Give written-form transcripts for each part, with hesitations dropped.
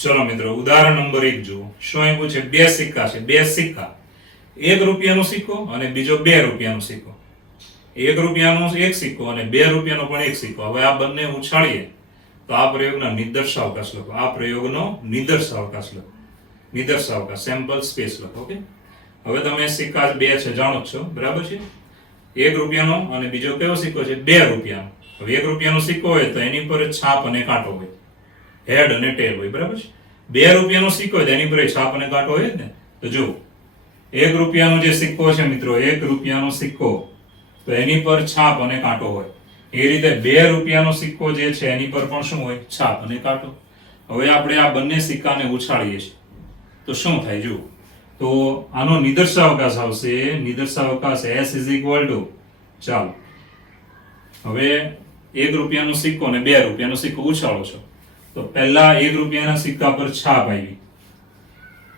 ચલો મિત્રો, ઉદાહરણ નંબર 1 જુઓ. શું આપ્યું છે? બે સિક્કા છે. બે સિક્કા, 1 રૂપિયાનો સિક્કો અને બીજો 2 રૂપિયાનો સિક્કો. 1 રૂપિયાનો એક સિક્કો અને 2 રૂપિયાનો પણ એક સિક્કો. હવે આ બંને ઉછાળીએ તો આ પ્રયોગના નિદર્શાવકાશ લખો. આ પ્રયોગનો નિદર્શાવકાશ લખો. નિદર્શાવકાશ, સેમ્પલ સ્પેસ લખો. ઓકે. હવે તમે સિક્કા બે છે જાણો છો, બરાબર છે? 1 રૂપિયાનો અને બીજો કયો સિક્કો છે? 2 રૂપિયાનો. હવે 1 રૂપિયાનો સિક્કો હોય તો એની પર છાપ અને કાંટો હોય, હેડ અને ટેલ હોય, બરાબર છે? 2 રૂપિયાનો સિક્કો હોય તો એની પર છાપ અને કાંટો હોય જ ને. તો જો 1 રૂપિયાનો જે સિક્કો છે મિત્રો, 1 રૂપિયાનો સિક્કો, તો એની પર છાપ અને કાંટો હોય. એ રીતે 2 રૂપિયાનો સિક્કો જે છે એની પર પણ શું હોય? છાપ અને કાંટો. હવે આપણે આ બંને સિક્કાને ઉછાળીએ છીએ તો શું થાય? જુઓ, તો આનો નિદર્શાવકાશ આવશે. નિદર્શાવકાશ S ચાલો હવે 1 રૂપિયાનો સિક્કો અને 2 રૂપિયાનો સિક્કો ઉછાળો છો તો પહેલા 1 રૂપિયાના સિક્કા પર છાપ આવી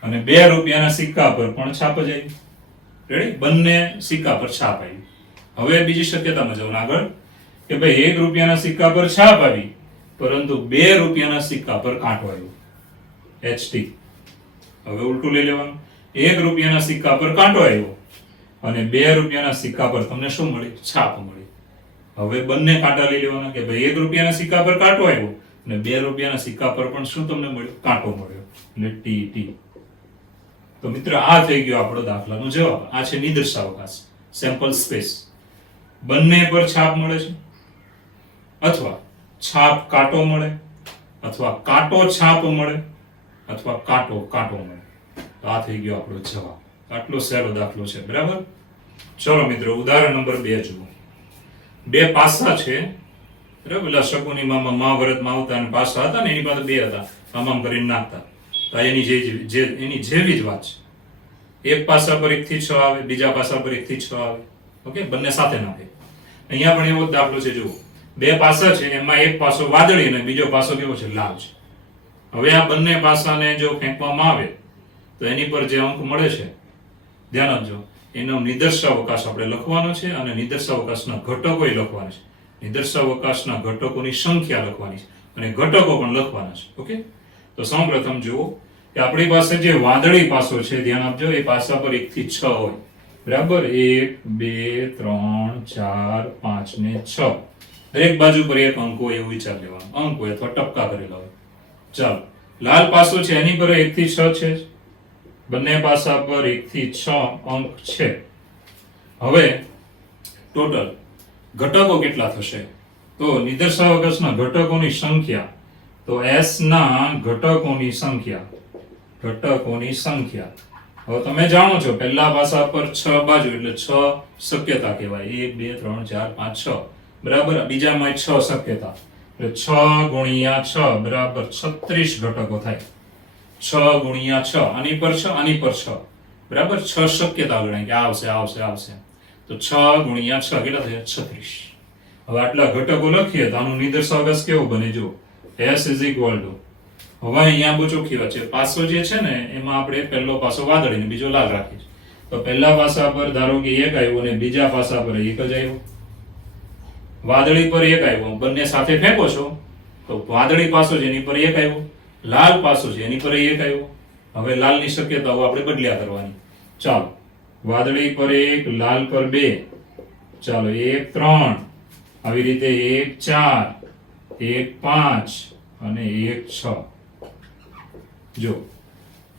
અને 2 રૂપિયાના સિક્કા પર પણ છાપ જ આવી. રેડી? બંને સિક્કા પર છાપ આવી. હવે બીજી શક્યતામાં જવું આગળ કે ભાઈ 1 રૂપિયાના સિક્કા પર છાપ આવી પરંતુ 2 રૂપિયાના સિક્કા પર કાંટો આવ્યો, HT. હવે ઉલટું લઈ લેવાનું. 1 રૂપિયાના સિક્કા પર કાંટો આવ્યો અને 2 રૂપિયાના સિક્કા પર તમને શું મળી? છાપ મળી. હવે બંને કાંટા લઈ લેવાના કે ભાઈ 1 રૂપિયાના સિક્કા પર કાંટો આવ્યો અને 2 રૂપિયાના સિક્કા પર પણ શું તમને મળ્યું? કાંટો મળ્યો, એટલે TT. તો મિત્ર, આ થઈ ગયો આપણો દાખલાનો જવાબ. આ છે નિદર્શાવકાશ, સેમ્પલ સ્પેસ. બંને પર છાપ મળે છે, અથવા છાપ કાંટો મળે, અથવા કાંટો છાપ મળે, અથવા કાંટો કાંટો મળે. તો આ થઈ ગયો આપણો જવાબ. આટલો સહેલો દાખલો છે, બરાબર? ચલો મિત્રો, ઉદાહરણ નંબર 2 જુઓ. 2 પાસા છે, બરાબર? એટલે શકુની મામા મહાભારતમાં આવતા અને પાસા હતા ને એની પાસે 2 હતા, આમ કરીને નાખતા. તો એની એની જેવી જ વાત છે. એક પાસા પર 1 થી 6 આવે, બીજા પાસા પર 1 થી 6 આવે. ઓકે, બંને સાથે નાખે. અહીંયા પણ એવો દાખલો છે. જુઓ, 2 પાસા છે, એમાં એક પાસો વાદળી અને બીજો પાસો કેવો છે? લાલ છે. હવે આ બંને પાસાને જો ફેંકવામાં આવે તો એની પર જે અંક મળે છે, ધ્યાન આપજો, એનો નિદર્શાવકાશ આપણે લખવાનો છે અને નિદર્શાવકાશના ઘટકો લખવાના છે. નિદર્શાવકાશના ઘટકોની સંખ્યા લખવાની છે અને ઘટકો પણ લખવાના છે. ઓકે, તો સૌપ્રથમ જુઓ કે આપણી પાસે જે વાદળી પાસો છે, ધ્યાન આપજો, એ પાસા પર 1 થી 6 હોય, બરાબર? 1 2 3 4 5 ને 6. દરેક બાજુ પર એક અંક હોય એવું વિચાર લેવાનું. અંક હોય અથવા ટપકા કરેલા હોય. ચાલો, લાલ પાસો છે એની પર 1 થી 6 છે. બંને પાસા પર 1 થી 6 અંક છે. હવે ટોટલ ઘટકો કેટલા થશે? તો નિદર્શાવકાશના ઘટકોની સંખ્યા, તો S ના ઘટકોની સંખ્યા, ઘટકોની સંખ્યા. હવે તમે જાણો છો પહેલા પાસા પર 6 બાજુ એટલે 6 શક્યતા કહેવાય. 1 2 3 4 5 6, બરાબર? બીજામાં 6 શક્યતા એટલે 6 ગુણ્યા 6 બરાબર 36 ઘટકો થાય. 6 ગુણ્યા 6, આની પર 6 આની પર 6, બરાબર? 6 શક્યતા ગણાય કે આવશે આવશે આવશે. તો 6 ગુણ્યા 6 કેટલા થયા? 36. હવે આટલા ઘટકો લખીએ તો આનું નિદર્શાવકાશ કેવું બને? જો S હવે અહીંયા બહુ ચોખ્ખી વાત છે. પાસો જે છે ને એમાં આપણે પહેલો પાસો વાદળી ને બીજો લાલ રાખીએ. તો પહેલા પાસા પર ધારો કે 1 આવ્યો અને બીજા પાસા પર 1 જ આવ્યો. વાદળી પર 1 આવ્યો, બંને સાથે ફેંકો છો તો વાદળી પાસો છે એની પર 1 આવ્યો, લાલ પાસો છે એની પર 1 આવ્યો. હવે લાલની શક્યતાઓ આપણે બદલ્યા કરવાની. ચાલો, વાદળી પર 1, લાલ પર 2. ચાલો, 1 3, આવી રીતે 1 4, 1 5 અને 1 6. જો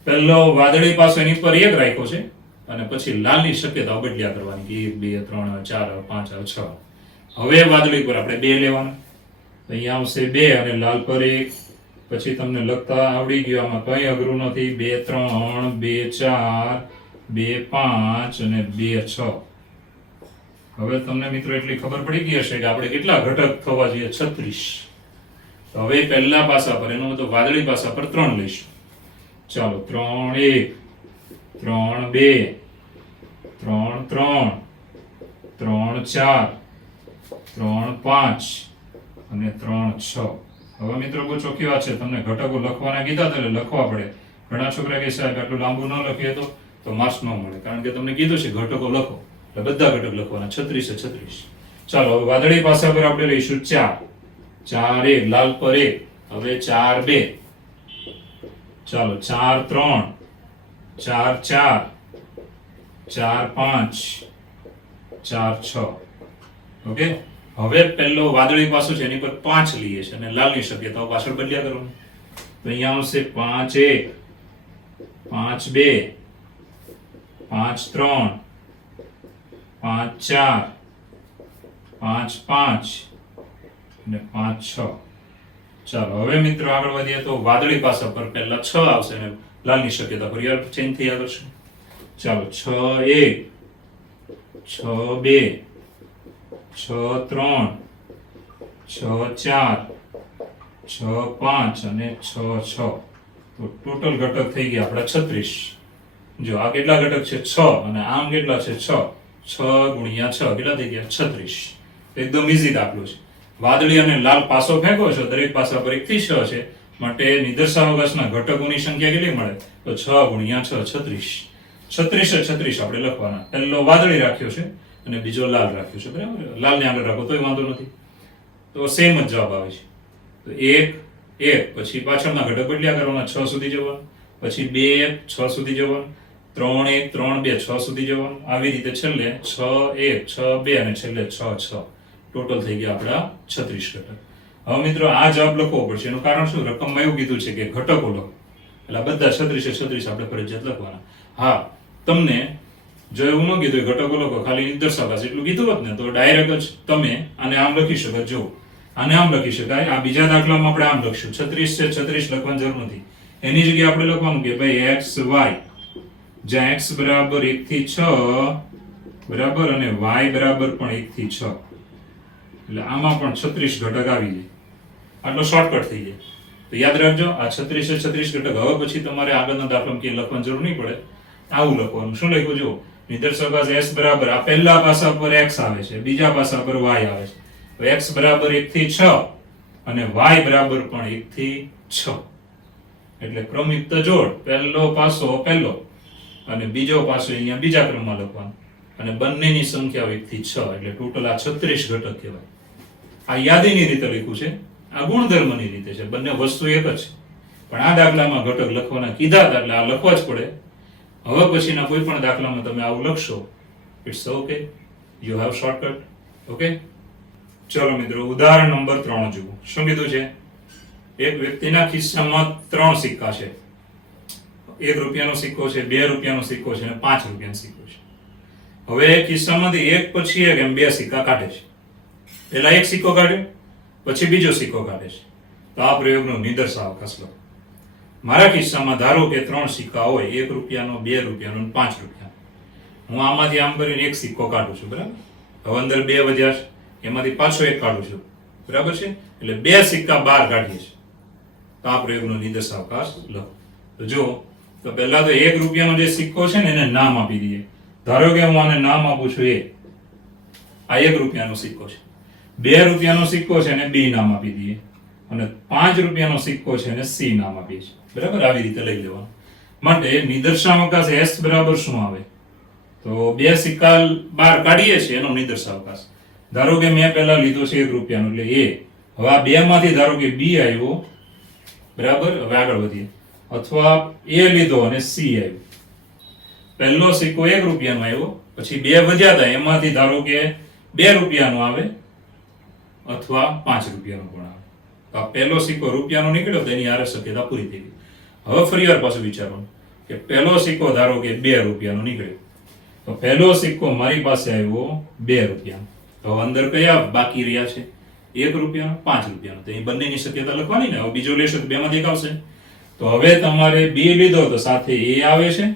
પહેલો વાદળી પાસો એની પર 1 રાખ્યો છે અને પછી લાલની શક્યતાઓ બદલ્યા કરવાની. 1 2 3 4 5 6. હવે વાદળી પર આપણે 2 લેવાના. અહીંયા આવશે 2 અને લાલ પર 1. પછી તમને લખતા આવડી ગયું, આમાં કઈ અઘરું નથી. 2 3, 2 4, 2 5 અને 2 6. હવે તમને મિત્રો એટલી ખબર પડી ગઈ હશે કે આપણે કેટલા ઘટક થવા જોઈએ? 36. તો હવે પહેલા પાસા પર, એનો મતલબ વાદળી પાસા પર 3 લઈશું. ચાલો, 3 1, 3 2, 3 3, 3 4, 3 5 અને 3 6. હવે મિત્રો બહુ ચોખ્ખી વાત છે, તમને ઘટકો લખવાના કીધા એટલે લખવા પડે. ઘણા છોકરા કહે સાહેબ આટલું લાંબુ ન લખીએ તો માર્ક્સ ન મળે, કારણ કે તમને કીધું છે ઘટકો લખો એટલે બધા ઘટક લખવાના. 36 છે 36. ચાલો, હવે વાદળી પાસા પર આપણે લઈશું 4. 4 1, લાલ પર 1. હવે 4 2, ચાલો 4 3 4 4 4 5 4 6. ઓકે, હવે પેલો વાદળી પાસો છે એની પર 5 લઈએ છે અને લાલની શક્યતાઓ પાછળ બદલ્યા કરવાનું. તો અહીંયા આવશે 5 1 5 2 5 3 5 4 5 5 અને 5 6. ચાલો હવે મિત્રો આગળ વધીએ તો વાદળી પાસા પર પહેલા 6 આવશે અને લાલની શક્યતા ફરી ચેન્જ થઈ આગળ છે. ચાલો 6 1 6 2 6 3 6 4 6 5 અને 6 6. તો ટોટલ ઘટક થઈ ગયા આપણા 36. જો આ કેટલા ઘટક છે 6 અને આમ કેટલા છે 6. 6 ગુણ્યા 6 કેટલા થઈ ગયા 36. એકદમ ઈઝી દાખલો છે. વાદળી અને લાલ પાસો ફેંકો છો દરેક પાસા પર 1 થી 6 છે માટે નિદર્શાવકાશના ઘટકોની સંખ્યા કેટલી મળે તો 6 ગુણ્યા 6 36. 36 36 આપણે લખવાના. પહેલો વાદળી રાખ્યો છે અને બીજો લાલ રાખ્યો છે, બરાબર. લાલને આગળ રાખો તોય વાંધો નથી, તો સેમ જ જવાબ આવે છે. તો 1 1 પછી પાછળના ઘટક બદલ્યા કરવાના, 6 સુધી જવાનું, પછી 2 1 6 સુધી જવાનું, 3 1 3 2 6 સુધી જવાનું, આવી રીતે છેલ્લે 6 1 6 2 અને છેલ્લે 6 6. ટોટલ થઈ ગયા આપણા 36 ઘટક. હવે મિત્રો આ જવાબ લખવો પડશે. એનું કારણ શું? રકમમાં એવું કીધું છે કે ઘટકો લખો, એટલે બધા 36 36 આપણે ફરજિયાત લખવાના. હા, તમને જો એવું ન કીધું ઘટકો લખો, ખાલી નિદર્શાવકાશ એટલું કીધું હોત ને તો ડાયરેક્ટ જ તમે આને આમ લખી શકો. જો આને આમ લખી શકાય. આ બીજા દાખલામાં આપણે આમ લખશું. 36 છે 36 લખવાની જરૂર નથી. એની જગ્યાએ આપણે લખવાનું કે ભાઈ x y, જ્યાં x બરાબર 1 થી 6 બરાબર અને y બરાબર પણ 1 થી 6, એટલે આમાં પણ 36 ઘટક આવી જાય. આટલો શોર્ટકટ થઈ જાય. તો યાદ રાખજો આ 36 36 ઘટક. હવે પછી તમારે આગળના દાખલામાં કે લખવાની જરૂર નહીં પડે. આવું લખવાનું. શું લખ્યું જો નિદર્શાવકાશ s બરાબર આ પહેલા પાસા પર x આવે છે, બીજા પાસા પર y આવે છે. તો x બરાબર 1 થી 6 અને y બરાબર પણ 1 થી 6, એટલે ક્રમયુક્ત જોડ. પહેલો પાસો પહેલો અને બીજો પાસો અહીંયા બીજા ક્રમમાં લખવાનો અને બંનેની સંખ્યા 1 થી 6, એટલે ટોટલ આ 36 ઘટક કહેવાય. આ યાદીની રીતે લખ્યું છે, આ ગુણધર્મની રીતે છે, બંને વસ્તુ એક જ છે. પણ આ દાખલામાં ઘટક લખવાના કીધા હતા એટલે આ લખવા જ પડે. હવે પછીના કોઈ પણ દાખલામાં તમે આવું લખશો, it's okay, you have shortcut. Okay, ચલો મિત્રો ઉદાહરણ નંબર 3 જુઓ. શું કીધું છે? એક વ્યક્તિના ખિસ્સામાં 3 સિક્કા છે. 1 રૂપિયાનો સિક્કો છે, 2 રૂપિયાનો સિક્કો છે અને 5 રૂપિયાનો સિક્કો છે. હવે ખિસ્સામાંથી એક પછી એક એમ 2 સિક્કા કાઢે છે. પહેલા એક સિક્કો કાઢ્યો, પછી બીજો સિક્કો કાઢે છે. તો આ પ્રયોગનો નિદર્શાવકાશ લખો. મારા કિસ્સામાં ધારો કે 3 સિક્કા હોય, 1 રૂપિયાનો, 2 રૂપિયાનો અને 5 રૂપિયાનો. હું આમાંથી આમ કરીને એક સિક્કો કાઢું છું, બરાબર. હવે અંદર 2 વધ્યા છે, એમાંથી પાછો એક કાઢું છું, બરાબર છે. એટલે 2 સિક્કા બહાર કાઢીએ છીએ. તો આ પ્રયોગનો નિદર્શાવકાશ લખો. તો જો તો પહેલા તો 1 રૂપિયાનો જે સિક્કો છે ને એને નામ આપી દઈએ. ધારો કે હું આને નામ આપું છું a. આ 1 રૂપિયાનો સિક્કો છે. 2 રૂપિયાનો સિક્કો છે એને b નામ આપી દઈએ અને 5 રૂપિયાનો સિક્કો છે એને c નામ આપીએ છીએ, બરાબર. આવી રીતે લઈ લેવાનું. માટે નિદર્શાવકાશ s બરાબર શું આવે? તો 2 સિક્કા બહાર કાઢીએ છીએ એનો નિદર્શાવકાશ. ધારો કે મેં પહેલા લીધો છે 1 રૂપિયાનો એટલે a. હવે આ 2 માંથી ધારો કે b આવ્યો, બરાબર. હવે આગળ વધીએ. અથવા a લીધો અને c આવ્યો. પહેલો સિક્કો 1 રૂપિયાનો આવ્યો, પછી 2 વધ્યા હતા, એમાંથી ધારો કે 2 રૂપિયાનો આવે અથવા 5 રૂપિયાનો પણ આવે. તો આ પહેલો સિક્કો રૂપિયાનો નીકળ્યો તો એની આરે શક્યતા પૂરી થઈ ગઈ. હવે ફરીવાર પાછું વિચારવાનું કે પહેલો સિક્કો ધારો કે 2 રૂપિયાનો નીકળ્યો, તો પહેલો સિક્કો મારી પાસે આવ્યો 2 રૂપિયાનો. તો અંદર કયા બાકી રહ્યા છે? 1 રૂપિયાનો, 5 રૂપિયાનો. તો એ બંનેની શક્યતા લખવાની ને. હવે બીજો લેશો તો 2 માંથી એક આવશે. તો હવે તમારે b લીધો તો સાથે a આવે છે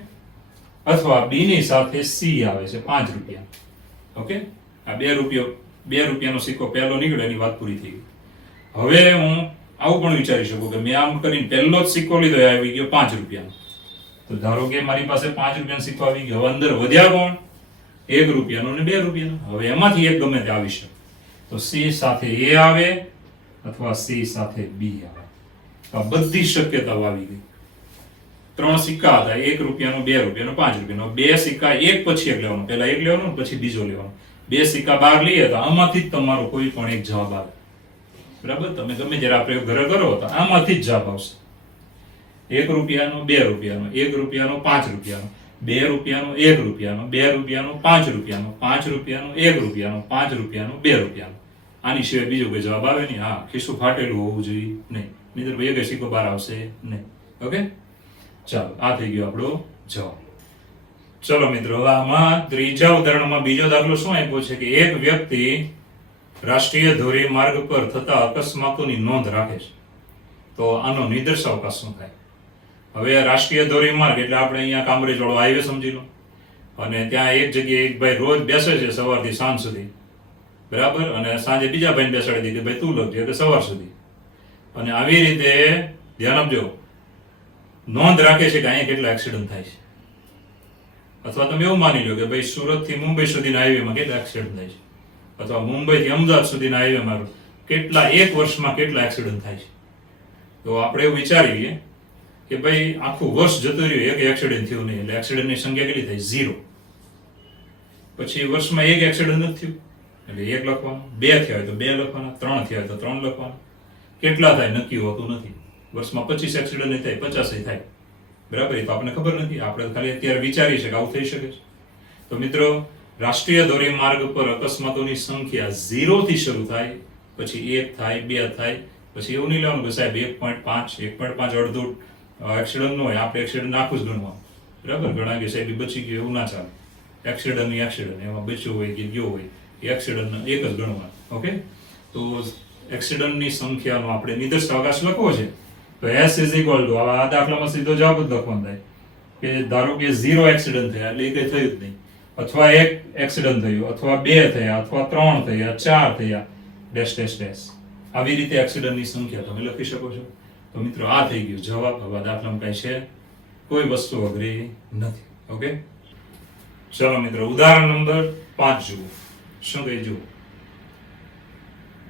અથવા b ની સાથે c આવે છે 5 રૂપિયા. ઓકે, આ 2 રૂપિયાનો સિક્કો પહેલો નીકળ્યો એની વાત પૂરી થઈ ગઈ. હવે હું આવું પણ વિચારી શકું કે મેં આમ કરીને પહેલો જ સિક્કો લીધો એ આવી ગયો 5 રૂપિયાનો. તો ધારો કે મારી પાસે 5 રૂપિયાનો સિક્કો આવી ગયો. હવે અંદર વધ્યા કોણ? 1 રૂપિયાનો અને 2 રૂપિયાનો. હવે એમાંથી એક ગમે તે આવી શકે. તો c સાથે a આવે અથવા c સાથે b આવે. તો આ બધી શક્યતાઓ આવી ગઈ. 3 સિક્કા હતા, 1 રૂપિયાનો, 2 રૂપિયાનો, 5 રૂપિયાનો. 2 સિક્કા એક પછી એક લેવાનો. પહેલા એક લેવાનો પછી બીજો લેવાનો. 2 સિક્કા બહાર લઈએ તો આમાંથી જ તમારો કોઈ પણ એક જવાબ આવે, બરાબર. તમે ગમે જ્યારે આ પ્રયોગ ઘરે કરો તો આમાંથી જ જવાબ આવશે. ₹1 ₹2, ₹1 ₹5, ₹2 ₹1, ₹2 ₹5, ₹5 ₹1, ₹5 ₹2. આની સિવાય બીજો કોઈ જવાબ આવે નહીં. હા, ખિસ્સું ફાટેલું હોવું જોઈએ નહીં, મિત્રો ભાઈ એક સિક્કો બહાર આવશે નહીં. ઓકે, ચાલો આ થઈ ગયો આપણો જવાબ. ચલો મિત્રો, હવે આમાં ત્રીજા ઉદાહરણમાં બીજો દાખલો શું આપ્યો છે કે એક વ્યક્તિ રાષ્ટ્રીય ધોરીમાર્ગ પર થતા અકસ્માતોની નોંધ રાખે છે. તો આનો નિદર્શાવકાશ શું થાય? હવે રાષ્ટ્રીય ધોરીમાર્ગ એટલે આપણે અહીંયા કામરેજ વાળો હાઈવે સમજી લો, અને ત્યાં એક જગ્યાએ એક ભાઈ રોજ બેસે છે સવારથી સાંજ સુધી, બરાબર, અને સાંજે બીજા ભાઈને બેસાડી દીધી, ભાઈ તું લખજે, એટલે સવાર સુધી. અને આવી રીતે ધ્યાન આપજો, નોંધ રાખે છે કે અહીંયા કેટલા એક્સિડન્ટ થાય છે. અથવા તમે એવું માની લો કે ભાઈ સુરતથી મુંબઈ સુધીના હાઈવેમાં કેટલા એક્સિડન્ટ થાય છે, અથવા મુંબઈથી અમદાવાદ સુધીના હાઈવેમાં કેટલા એક વર્ષમાં કેટલા એક્સિડન્ટ થાય છે. તો આપણે એવું વિચારીએ કે ભાઈ આખું વર્ષ જતું રહ્યું, એક એક્સિડન્ટ થયું નહીં, એટલે એક્સિડન્ટની સંખ્યા કેટલી થાય? 0. પછી વર્ષમાં એક એક્સિડન્ટ નથી થયું એટલે 1 લખવાનું, 2 થયા હોય તો 2 લખવાના, 3 થયા હોય તો 3 લખવાના. કેટલા થાય નક્કી હોતું નથી. વર્ષમાં 25 એક્સિડન્ટ થાય, 50 થાય, બરાબર, એ તો આપણને ખબર નથી. આપણે ખાલી અત્યારે વિચારીએ છીએ કે આવું થઈ શકે છે. તો મિત્રો, રાષ્ટ્રીય ધોરીમાર્ગ પર અકસ્માતોની સંખ્યા 0 થી શરૂ થાય, પછી 1 થાય, 2 થાય, પછી એવું નહીં લેવાનું કે સાહેબ 1.5 અડધું એક્સિડન્ટ ન હોય, આપણે એક્સિડન્ટ આખું જ ગણવાનું, બરાબર. ઘણા કે સાહેબ બચી ગયો, એવું ના ચાલે. એક્સિડન્ટ એમાં બચ્યો હોય કે ગયો હોય, એક્સિડન્ટ એક જ ગણવાનું. ઓકે, તો એક્સિડન્ટની સંખ્યાનો આપણે નિદર્શાવકાશ લખવો છે. તો S = આ દાખલામાં સીધો જવાબ જ લખવાનો થાય કે ધારો કે 0 એક્સિડન્ટ થયા એટલે એ કંઈ થયું જ નહીં, અથવા 1 એક્સિડન્ટ થયું, અથવા 2 થયા, અથવા 3 થયા, 4 થયા, ડેશ ડેશ ડેશ. આવી રીતે એક્સિડન્ટની સંખ્યા તમે લખી શકો છો. તો મિત્રો, આ થઈ ગયું જવાબ. હવે દાખલામાં કઈ છે, કોઈ વસ્તુ અઘરી નથી. ઓકે, ચલો મિત્રો, ઉદાહરણ નંબર 5 જુઓ. શું કહે જુઓ,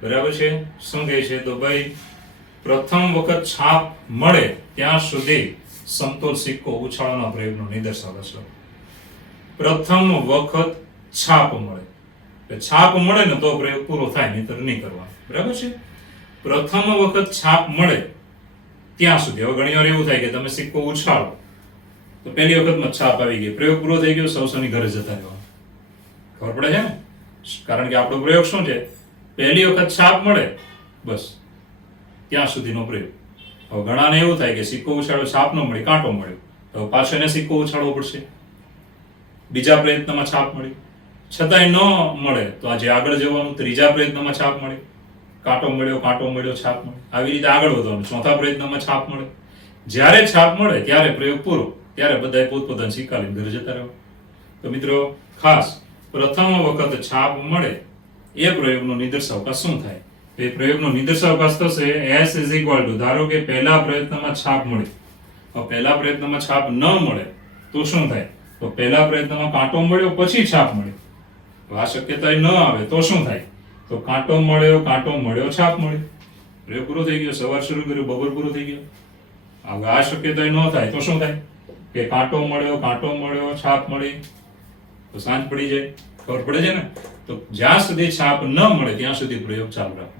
બરાબર છે? શું કહે છે? તો ભાઈ, પ્રથમ વખત છાપ મળે ત્યાં સુધી સમતોલ સિક્કો ઉછાળવાના પ્રયોગનો નિદર્શાવકાશ લખો. પ્રથમ વખત છાપ મળે, એટલે છાપ મળે ને તો પ્રયોગ પૂરો થાય, નહીંતર નહીં કરવાનો, બરાબર છે? પ્રથમ વખત છાપ મળે ત્યાં સુધી. હવે ઘણી વાર એવું થાય કે તમે સિક્કો ઉછાળો તો પહેલી વખતમાં છાપ આવી ગઈ, પ્રયોગ પૂરો થઈ ગયો, સૌની ઘરે જતા રહેવાનું. ખબર પડે છે ને? કારણ કે આપણો પ્રયોગ શું છે? પહેલી વખત છાપ મળે બસ ત્યાં સુધીનો પ્રયોગ. હવે ઘણાને એવું થાય કે સિક્કો ઉછાળ્યો, છાપ ન મળી, કાંટો મળ્યો, તો પાછો એને સિક્કો ઉછાળવો પડશે. બીજા પ્રયત્નમાં છાપ મળી, છતાંય ન મળે તો આજે આગળ જવાનું, ત્રીજા પ્રયત્નમાં છાપ મળે, કાંટો મળ્યો, છાપ મળે, આવી રીતે આગળ વધવાનું. ચોથા પ્રયત્નમાં છાપ મળે. જ્યારે છાપ મળે ત્યારે પ્રયોગ પૂરો, ત્યારે બધાએ પોતપોતાની સિક્કા લઈને ઘરે જતા રહેવા. તો મિત્રો, ખાસ પ્રથમ વખત છાપ મળે એ પ્રયોગનો નિદર્શાવકાશ શું થાય? એ પ્રયોગનો નિદર્શાવકાશ થશે S = ધારો કે પહેલા પ્રયત્નમાં છાપ મળી. હવે પહેલા પ્રયત્નમાં છાપ ન મળે તો શું થાય? તો પહેલા પ્રયત્નમાં કાંટો મળ્યો પછી છાપ મળી. આ શક્યતા ન આવે તો શું થાય? તો કાંટો મળ્યો, છાપ મળી, પ્રયોગ પૂરો થઈ ગયો. સવાર શરૂ કર્યું, બપોર પૂરો થઈ ગયો. હવે આ શક્યતા ન થાય તો શું થાય? કે કાંટો મળ્યો, છાપ મળી, તો સાંજ પડી જાય. ખબર પડે છે ને? તો જ્યાં સુધી છાપ ન મળે ત્યાં સુધી પ્રયોગ ચાલુ રાખો.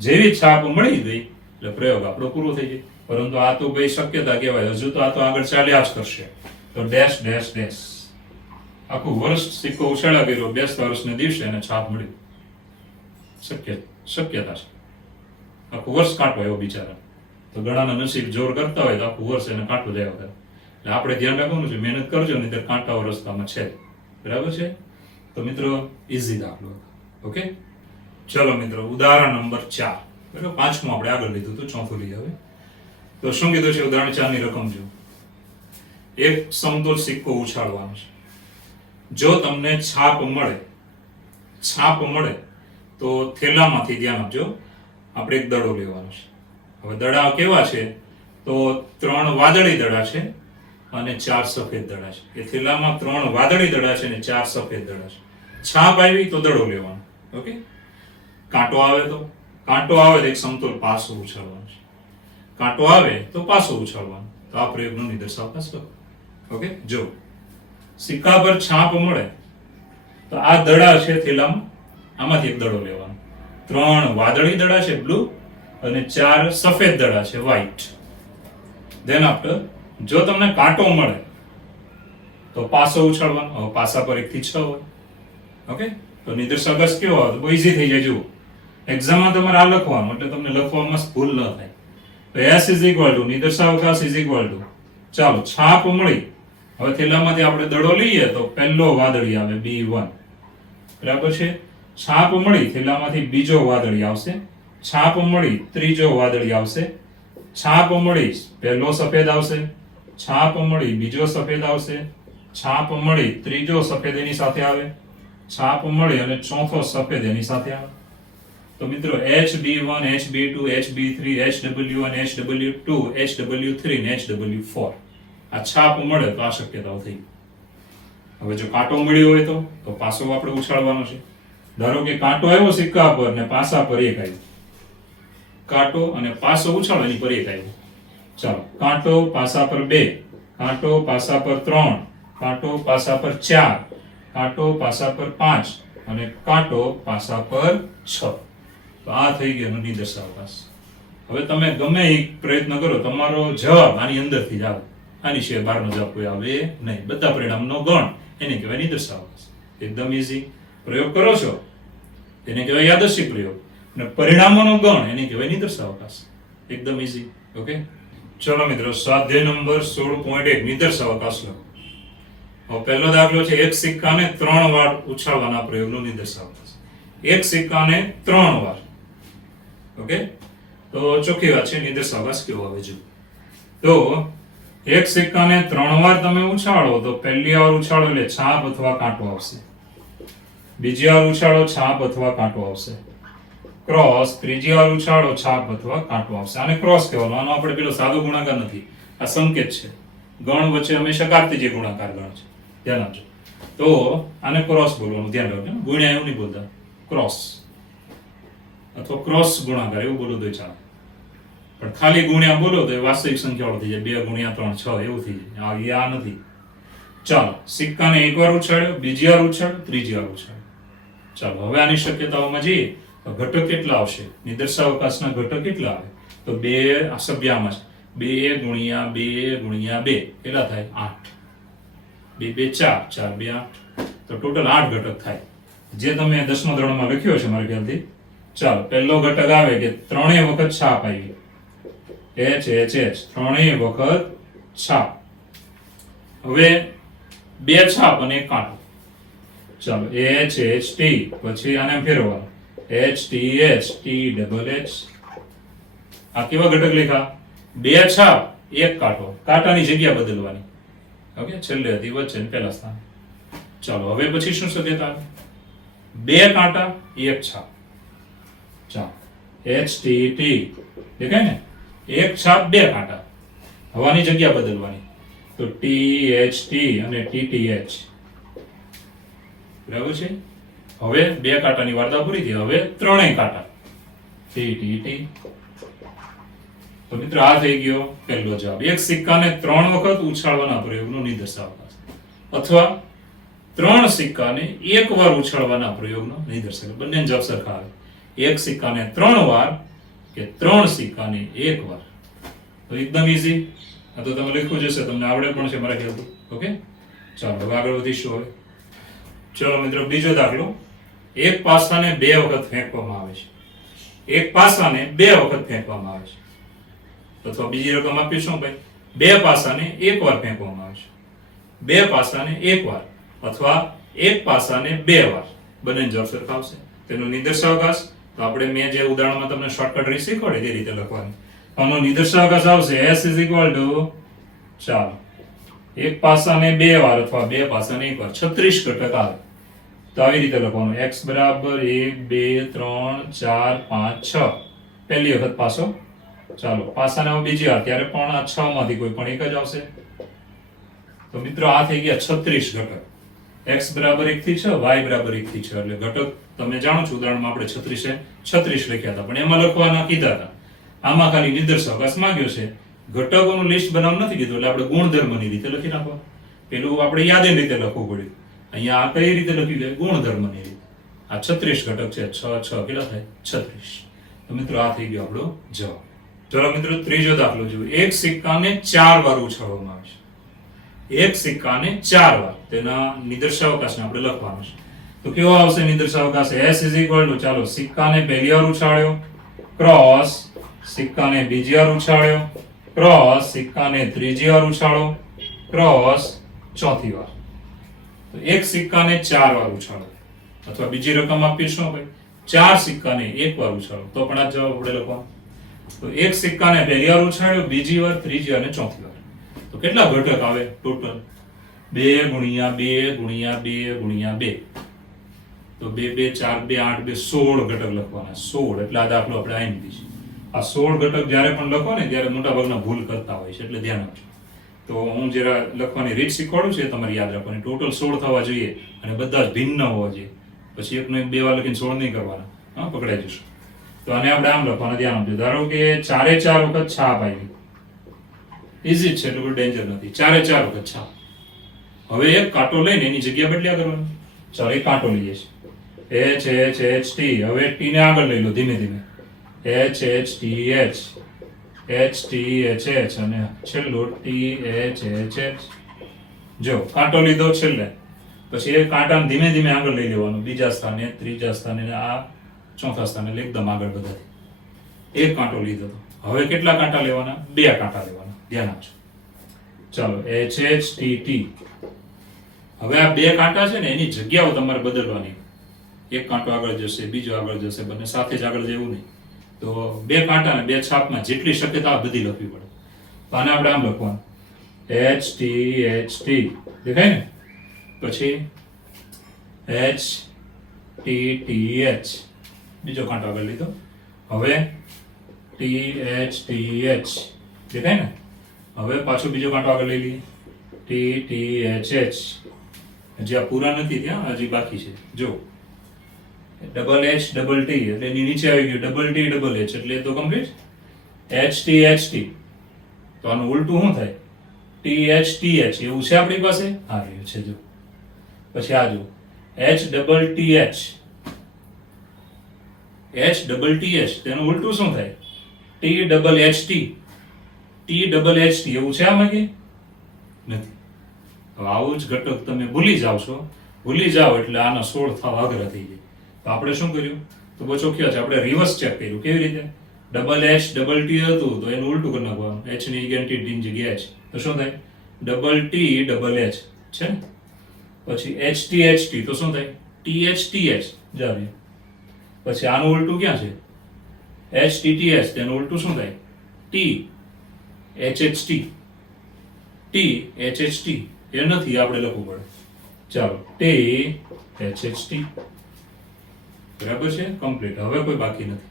જેવી છાપ મળી ગઈ એટલે પ્રયોગ આપણો પૂરો થઈ જાય. પરંતુ આ તો ભાઈ શક્યતા કહેવાય, હજુ તો આ તો આગળ ચાલ્યા જ કરશે. તો ડેશ ડેશ ડેશ આખું વર્ષ સિક્કો ઉછાળ્યા કર્યો, 2 વર્ષને દિવસે એને છાપ મળી. શક્યતા છે આખું વર્ષ કાંટો એવો બિચારા. તો ઘણાના નસીબ જોર કરતા હોય તો આખું વર્ષ એને કાંટો જાય વગર. એટલે આપણે ધ્યાન રાખવાનું છે, મહેનત કરજો નહીં ત્યારે કાંટાઓ રસ્તામાં છે, બરાબર છે? તો મિત્રો, ઇઝી દાખલો. ઓકે, ચલો મિત્રો, ઉદાહરણ નંબર 4. બરાબર, 5મું આપણે આગળ લીધું હતું, 4થું લઈએ હવે. તો શું કીધું છે? ઉદાહરણ 4 ની રકમ જો. એક સમતોલ સિક્કો ઉછાળવાનો છે. જો તમને છાપ મળે તો થેલામાંથી, ધ્યાન આપજો, આપણે એક દડો લેવાનો છે. હવે દડા કેવા છે? તો 3 વાદળી દડા છે અને 4 સફેદ દડા છે. એ થેલામાં 3 વાદળી દડા છે અને 4 સફેદ દડા છે. છાપ આવી તો દડો લેવાનો. ઓકે, કાંટો આવે તો એક સમતોલ પાસો ઉછાળવાનો છે. કાંટો આવે તો પાસો ઉછાળવાનો. તો આ પ્રયોગનો નિદર્શાવકાશ લખો. ઓકે, જો સિક્કા પર છાપ મળે તો આ દડા છે થેલામાં, આમાંથી એક દડો લેવાનો. 3 વાદળી દડા છે બ્લુ અને 4 સફેદ દડા છે વ્હાઈટ. ધેન આફ્ટર જો તમને કાંટો મળે તો પાસો ઉછાળવાનો. હવે પાસા પર 1 થી 6 હોય. ઓકે, તો નિદર્શાવકાશ કેવો આવે? બહુ ઈઝી થઈ જાય. જુઓ, એક્ઝામમાં તમારે આ લખવાનું એટલે તમને લખવામાં ભૂલ ન થાય. તો S ઇઝ ઇક્વલ ટુ નિદર્શાવકાશ ઇઝ ઇક્વલ ટુ, ચાલો છાપ મળી. હવે થેલામાંથી આપણે દડો લઈએ તો પહેલો વાદળી આવે B1, બરાબર છે. છાપ મળી, થેલામાંથી બીજો વાદળી આવશે. છાપ મળી, ત્રીજો વાદળી આવશે. છાપ મળી, પહેલો સફેદ આવશે. છાપ મળી, બીજો સફેદ આવશે. છાપ મળી, ત્રીજો સફેદ એની સાથે આવે. છાપ મળી અને ચોથો સફેદ એની સાથે આવે. તો મિત્રો HB1, HB2, HB3, HW1, HW2, HW3 ને HW4 આ છાપ મળે તો આ શક્યતાઓ થઈ. હવે જો કાંટો મળ્યો હોય તો પાસો આપણે ઉછાળવાનો છે. ધારો કે કાંટો આવ્યો સિક્કા પર ને પાસા પર 1 આવ્યો. કાંટો અને પાસો ઉછાળો એની પર 1 આવ્યો. ચાલો, કાંટો પાસા પર 2, કાંટો પાસા પર 3, કાંટો પાસા પર 4, કાંટો પાસા પર 5 અને કાંટો પાસા પર 6. તો આ થઈ ગયો નિદર્શાવકાશ. હવે તમે ગમે એક પ્રયત્ન કરો, તમારો જવાબ આની અંદરથી જ આવે. આની સિવાય બહારનો જવાબ કોઈ આવે નહીં. બધા પરિણામનો ગણ એને કહેવાય નિદર્શાવકાશ. એકદમ ઈઝી. પ્રયોગ કરો છો એને કહેવાય યાદચ્છિક પ્રયોગ, અને પરિણામોનો ગણ એને કહેવાય નિદર્શાવકાશ. એકદમ ઈઝી. ઓકે, ચલો મિત્રો, સ્વાધ્યાય નંબર 16.1 નિદર્શાવકાશ લો. હવે પહેલો દાખલો છે, એક સિક્કાને 3 વાર ઉછાળવાના પ્રયોગનો નિદર્શાવકાશ. એક સિક્કાને 3 વાર. ઓકે, તો ચોખ્ખી વાત છે નિદર્શાવકાશ કેવો આવે જો. તો એક સિક્કાને 3 વાર તમે ઉછાળો તો પહેલી વાર ઉછાળો એટલે છાપ અથવા કાંટો આવશે. બીજી વાર ઉછાળો છાપ અથવા કાંટો આવશે. ક્રોસ, ત્રીજી વાર ઉછાળો છાપ અથવા કાંટો આવશે. આને ક્રોસ કહેવાનો. આનો આપણે પેલો સાદો ગુણાકાર નથી, આ સંકેત છે. ગણ વચ્ચે હંમેશા કાર્તેજ્ય ગુણાકાર ગણ છે, ધ્યાન આપજો. તો આને ક્રોસ બોલવાનું ધ્યાન રાખજો. ગુણ્યા એવું નહીં બોલતા, ક્રોસ અથવા ક્રોસ ગુણાકાર એવું બોલો તો ચાલે. પણ ખાલી ગુણ્યા બોલો તો એ વાસ્તવિક સંખ્યાઓ થઈ જાય. 2 ગુણ્યા 3 6 એવું થઈ જાય. આ નથી. ચાલો, સિક્કાને 1 વાર ઉછાળ્યો, બીજી વાર ઉછાળ્યો, ત્રીજી વાર ઉછાળ્યો. ચાલો, હવે આની શક્યતાઓમાં જઈએ તો ઘટક કેટલા આવશે? નિદર્શાવકાશના ઘટક કેટલા આવે? તો 2 આ સભ્યામાં છે. 2 ગુણ્યા 2 ગુણ્યા 2 કેટલા થાય? 8. 2 2 4, 4 2 8. તો ટોટલ 8 ઘટક થાય, જે તમે 10મા ધોરણમાં લખ્યો છે મારા ખ્યાલથી. ચાલો, પહેલો ઘટક આવે કે 3 વખત છાપ આવી. H H H 3 વખત છાપ. હવે 2 છાપ અને 1 કાંટો. ચાલો, H H T, પછી આને ફેરવવાનું H T H T double H. આ કેવા ઘટક લખ્યા? 2 છાપ 1 કાંટો. કાંટાની જગ્યા બદલવાની. ઓકે, છેલ્લે હતી, વચ્ચે ને પહેલા સ્થાન. ચાલો, હવે પછી શું શક્યતા? 2 કાંટા 1 છાપ. ચાલો, H T T દેખાય ને? 1 છાપ 2 કાંટા. હવાની જગ્યા બદલવાની. તો T H T અને T T H. બરાબર છે. હવે 2 કાંટાની વાર્તા પૂરી થઈ. હવે 3 કાંટા T T T. તો મિત્રો આ થઈ ગયો પહેલો જવાબ. એક સિક્કાને 3 વખત ઉછાળવાના પ્રયોગનો નિદર્શાવકાશ, અથવા 3 સિક્કાને 1 વાર ઉછાળવાના પ્રયોગનો નિદર્શાવકાશ. બંને જવાબ સરખા આવે. એક સિક્કાને 3 વાર કે 3 સિક્કાને 1 વાર. તો એકદમ ઈઝી. આ તો તમે લખ્યું જશે, તમને આવડે પણ છે મારા ખ્યાલથી. ઓકે, ચાલો હવે આગળ વધીશું. હવે ચલો મિત્રો, બીજો દાખલો. એક પાસાને 2 વખત ફેંકવામાં આવે છે. એક પાસાને 2 વખત ફેંકવામાં આવે છે. અથવા બીજી રકમ આપીશું ભાઈ, 2 પાસાને 1 વાર ફેંકવામાં આવે છે. 2 પાસાને 1 વાર અથવા 1 પાસાને 2 વાર. બંને જવાબ સરખા આવશે. તેનો નિદર્શાવકાશ તો આપણે મેં જે ઉદાહરણમાં તમને શોર્ટકટ રીત શીખવાડી તે રીતે લખવાની. આનો નિદર્શાવકાશ આવશે S ઇઝ ઇક્વલ ટુ, ચાલો, 1 પાસાને 2 વાર અથવા 2 પાસાને 1 વાર 36 ઘટક આવે. તો આવી રીતે લખવાનું, x બરાબર 1 2 3 4 5 6. પહેલી વખત પાસો. ચાલો, પાસાને હવે બીજી વાર, ત્યારે પણ આ 6 માંથી કોઈ પણ એક જ આવશે. તો મિત્રો આ થઈ ગયા 36 ઘટક. x બરાબર 1 થી 6, y બરાબર 1 થી 6. એટલે ઘટક તમે જાણો છો, ઉદાહરણમાં આપણે 36 લખ્યા હતા, પણ એમાં લખવાના કીધા હતા. આમાં ખાલી નિદર્શાવકાશ માંગ્યો છે. ઘટકોનું લિસ્ટ બનાવવાનું નથી કીધું, એટલે આપણે ગુણધર્મની રીતે લખી નાખવાનું. પેલું આપણે યાદની રીતે લખવું પડ્યું. અહીંયા આ કઈ રીતે લખી જાય? ગુણધર્મની રીતે. આ 36 ઘટક છે. 6 6 કેટલા થાય? 36. તો મિત્રો આ થઈ ગયો આપણો જવાબ. ચલો મિત્રો ત્રીજો દાખલો જુઓ. એક સિક્કાને 4 વાર ઉછાળવામાં આવે છે. એક સિક્કાને 4 વાર, તેના નિદર્શાવકાશને આપણે લખવાનું છે. તો કેવો આવશે નિદર્શાવકાશ? s ચાલો સિક્કાને પહેલી વાર ઉછાળ્યો ક્રોસ સિક્કાને બીજી વાર ઉછાળ્યો ક્રોસ સિક્કાને ત્રીજી વાર ઉછાળો ક્રોસ ચોથી વાર. તો એક સિક્કાને 4 વાર ઉછાળો, અથવા બીજી રકમ આપી શું ભાઈ 4 સિક્કાને 1 વાર ઉછાળો, તો પણ આ જવાબ આપણે લખવાનો. તો એક સિક્કાને પહેલી વાર ઉછાળ્યો, બીજી વાર, ત્રીજી વાર અને ચોથી વાર. તો કેટલા ઘટક આવે ટોટલ? 2 ગુણ્યા 2 ગુણ્યા 2 ગુણ્યા 2. તો 2 2 4 2 8 2 16 ઘટક લખવાના. 16 એટલે આ દાખલો આપણે આઈ દીધી છે. આ 16 ઘટક જ્યારે પણ લખો ને ત્યારે મોટા ભાગના ભૂલ કરતા હોય છે, એટલે ધ્યાન આપજો. તો હું જરા લખવાની રીત શીખવાડું છે, તમારે યાદ રાખવાની. ટોટલ 16 થવા જોઈએ અને બધા જ ભિન્ન હોવા જોઈએ. પછી એકનો એક 2 વાર લખીને 16 નહીં કરવાના, હા પકડાઈ જશું. તો આને આપણે આમ લખવાના, ધ્યાન આપજો. ધારો કે 4 એ 4 વખત છાપ આવી, ઈઝી છે, એટલું ડેન્જર નથી. 4 એ 4 વખત છાપ. હવે એક કાંટો લઈને એની જગ્યા બદલ્યા કરવાની. ચાલો એક કાંટો લઈએ છીએ, H H H T. હવે T ને આગળ લઈ લો ધીમે ધીમે, H H T H H T H H અને છેલ્લું T H H H. જો કાંટો લીધો છેલ્લે, પછી એ કાંટાને ધીમે ધીમે આગળ લઈ લેવાનું, બીજા સ્થાને, ત્રીજા સ્થાને, આ ચોથા સ્થાને, એટલે એકદમ આગળ બધાથી. એક કાંટો લીધો તો હવે કેટલા કાંટા લેવાના? 2 કાંટા લેવાના, ધ્યાન આપજો. ચાલો H H T T. હવે આ 2 કાંટા છે ને એની જગ્યાઓ તમારે બદલવાની. એક કાંટો આગળ જશે, બીજો આગળ જશે, બંને સાથે જ આગળ જવું નહીં. તો 2 કાંટા ને 2 છાપમાં જેટલી શક્યતા બધી લખવી પડે. તો આને આપણે આમ લખવાનું, H T H T. દેખાય ને? પછી H T T H. બીજો કાંટો આગળ લીધો. હવે T H T H. દેખાય ને? હવે પાછો બીજો કાંટો આગળ લઈ લઈએ, T T H H. હજી આ પૂરા નથી, ત્યાં હજી બાકી છે. જો ડબલ H ડબલ T એટલે એની નીચે આવી ગયું ડબલ T ડબલ H, એટલે તો complete. H T H T. તો આનું ઉલટું શું થાય? T H T H. એવું છે આપણી પાસે? હા રહ્યું છે. જો પછી આ જો H double T H. H double T H, તેનું ઉલટું શું થાય? T double H T. T double H T. એવું છે આમાં કે નથી? હવે આવું જ ઘટક તમે ભૂલી જાવ છો, ભૂલી જાઓ એટલે આના 16 થવા આગ્રહ થઈ જાય. તો આપણે શું કર્યું? તો બહુ ચોખ્યા છે, આપણે રિવર્સ ચેક કર્યું. કેવી રીતે? ડબલ H ડબલ T હતું તો એનું ઉલટું કરી નાખવાનું, H ની જગ્યાએ T ની જગ્યાએ H. તો શું થાય? ડબલ T ડબલ H છે ને? પછી H T H T. તો શું થાય? T H T H. જાવે. પછી આનું ઉલટું ક્યાં છે? H T T H. તેનું ઉલટું શું થાય? T H H T. T H H T. એ નથી, આપણે લખવું પડે. ચાલો T H H T. બરાબર છે? કમ્પ્લીટ. હવે કોઈ બાકી નથી.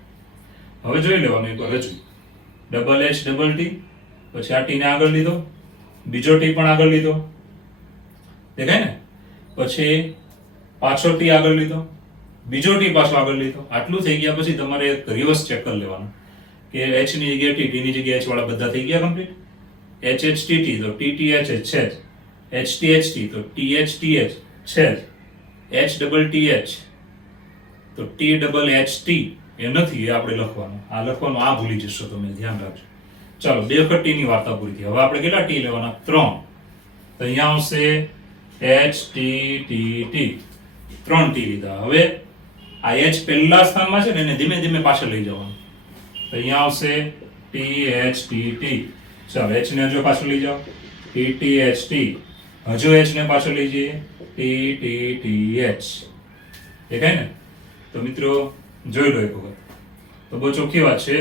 હવે જોઈ લેવાનું એકવાર હજુ. Double H double T. પછી આ T ને આગળ લીધો, બીજો T પણ આગળ લીધો, દેખાય ને? પછી પાછો T આગળ લીધો, બીજો T પાછો આગળ લીધો. આટલું થઈ ગયા પછી તમારે રિવર્સ ચેક કરી લેવાનું કે H ની જગ્યાએ T, T ની જગ્યાએ H વાળા બધા થઈ ગયા complete. H H T T તો T T H H છે જ. H T H T તો T H T H છે જ. H ડબલ T H તો T ડબલ H T એ નથી, એ આપણે લખવાનું. આ લખવાનું, આ ભૂલી જશો તમે, ધ્યાન રાખજો. ચાલો 2 વખત T ની વાર્તા પૂરી થઈ. હવે આપણે કેટલા T લેવાના? 3. તો અહીંયા આવશે H T T T. 3 T લીધા. હવે આ H પહેલા સ્થાનમાં છે ને એને ધીમે ધીમે પાછળ લઈ જવાનું. તો અહીંયા આવશે T H T T. ચાલો H ને હજુ પાછળ લઈ જાઓ, T T H T. હજુ H ને પાછળ લઈ જઈએ, T T T H. દેખાય ને? તો મિત્રો જોઈ લો એક વખત. તો બહુ ચોખ્ખી વાત છે.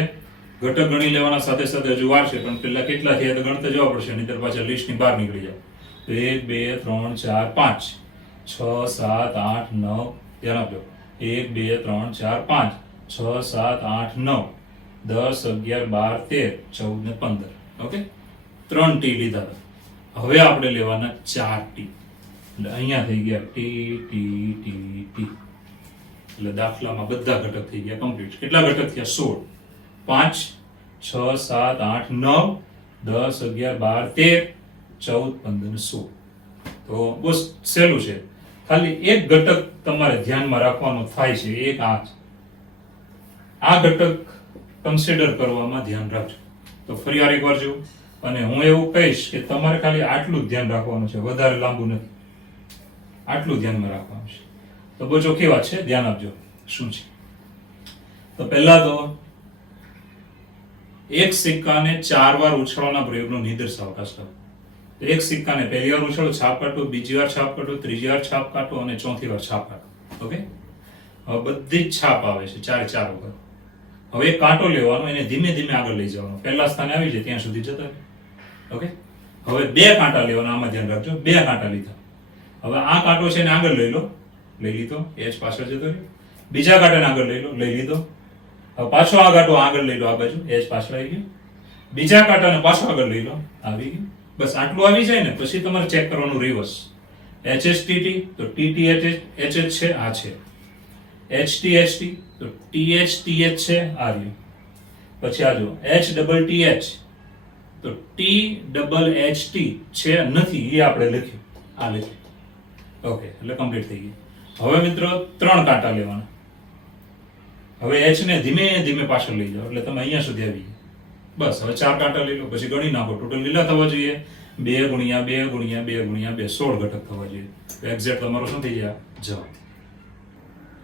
ઘટક ગણી લેવાના સાથે સાથે હજુ વાર છે, પણ પેલા કેટલા થયા તો ગણતા જવા પડશે, નહીંતર પાછા લિસ્ટની બહાર નીકળી જાવ. તો 1 2 3 4 5 6 7 8 9. ધ્યાન આપજો. 1 2 3 4 5 6 7 8 9 10 11 12 13 14 ને 15. ઓકે, 3 T લીધા હતા. હવે આપણે લેવાના 4 T. એટલે અહીંયા થઈ ગયા T T T T. એટલે દાખલામાં બધા ઘટક થઈ ગયા કમ્પ્લીટ. કેટલા ઘટક થયા? 16. 5 6 7 8 9 10 11 12 13 14 15 ને 16. તો બહુ સહેલું છે. ખાલી એક ઘટક તમારે ધ્યાનમાં રાખવાનો થાય છે, એક આ ઘટક કન્સિડર કરવામાં ધ્યાન રાખજો. તો ફરી વાર એકવાર જુઓ, અને હું એવું કહીશ કે તમારે ખાલી આટલું જ ધ્યાન રાખવાનું છે, વધારે લાંબુ નથી, આટલું ધ્યાનમાં રાખવાનું છે. તો બહુ ચોખ્ખી વાત છે, ધ્યાન આપજો શું છે. તો પહેલા તો એક સિક્કાને 4 વાર ઉછાળવાના પ્રયોગનો નિદર્શાવકાશ કરો. તો એક સિક્કાને પહેલી વાર ઉછાળો, છાપ કાઢો, બીજી વાર છાપ કાઢો, ત્રીજી વાર છાપ કાઢો અને ચોથી વાર છાપ કાઢો. ઓકે, હવે બધી જ છાપ આવે છે 4 વખત. હવે એક કાંટો લેવાનો, એને ધીમે ધીમે આગળ લઈ જવાનો, પહેલા સ્થાને આવી જાય ત્યાં સુધી જતા રહે. ઓકે, હવે 2 કાંટા લેવાના, આમાં ધ્યાન રાખજો, 2 કાંટા લીધા. હવે આ કાંટો છે એને આગળ લઈ લો, લઈ લીધો, એચ પાછળ જતો રહ્યો. બીજા કાંટાને આગળ લઈ લો, લઈ લીધો. હવે પાછો આ કાંટો આગળ લઈ લો, આ બાજુ એચ પાછળ આવી ગયો. બીજા કાંટાને પાછો આગળ લઈ લો, આવી ગયું. બસ આટલું આવી જાય ને પછી તમારે ચેક કરવાનું રિવર્સ. HHTT તો TTHH છે, આ છે. HTHT તો THTH છે, આ રહ્યું. પછી આ જો HTTH તો THHT છે નથી, એ આપણે લખ્યું, આ લખ્યું. ઓકે, એટલે કમ્પ્લીટ થઈ ગયું. હવે મિત્રો 3 કાંટા લેવાના. હવે H ને ધીમે ધીમે પાછળ લઈ જાઓ એટલે તમે અહીંયા સુધી આવી ગયા. બસ હવે 4 કાંટા લઈ લો, પછી ગણી નાખો, ટોટલ લીલા થવા જોઈએ 2 ગુણ્યા 2 ગુણ્યા 2 ગુણ્યા 2, 16 ઘટક થવા જોઈએ. એક્ઝેક્ટ તમારો શું થઈ ગયા જવાબ.